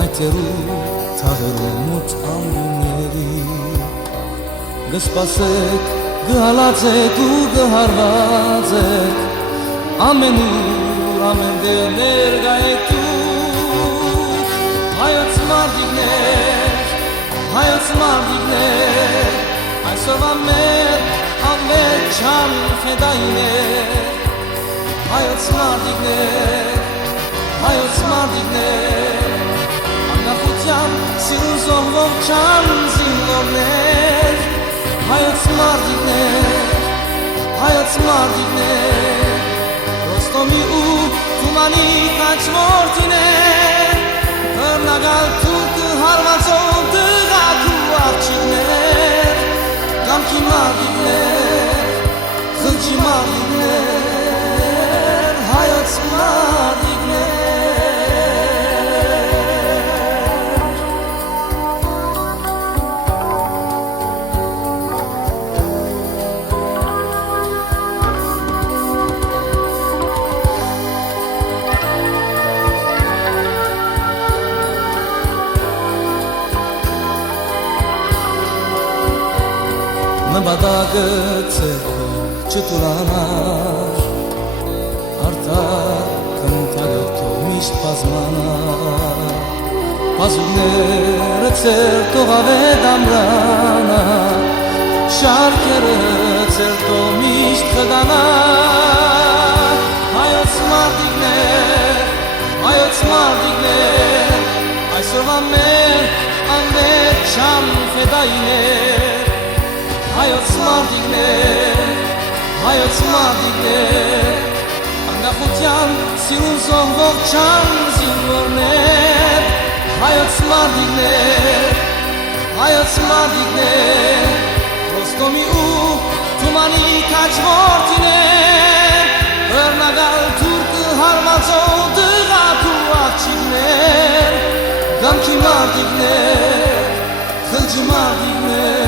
մայթերու թաղերում ու ամրուների գսպասեք գհալացեք ու գհարվածեք ամենուր ամեն դեր ներգայեք դուք հայոց մարդիկներ այսօրվա մեր անվերջան ֆեդայիներ հայոց մարդիկներ անկախության սիրուն զոհվող չան զինվորներ հայոց մարդիկներ Ռոստոմի ու Թումանի խաչորդիներ բռնագալ թուրքը հարվածով դղակ ու աղջիկներ կամքի մարդիկներ խղճի մարդիկներ հայոց մարդիկներ Նպատակը ցերքով չտուրանար Արդար կնթագոթով միշտ պազմանար Պազուկները ցերքով ավետ ամրանար Շարքերը ցերքով միշտ խգանար Հայոց մարդիկներ Այսօրվա մեր անվերջան ֆեդայիներ Հայոց մարդիկներ անկախության սիրուն զոհվող չան զինվորներ Հայոց մարդիկներ Ռոստոմի ու Թումանի քաչորդիներ բռնագալ թուրքը հարվածով դղակ ու աղջիկներ կամքի մարդիկներ խղճի մարդիկներ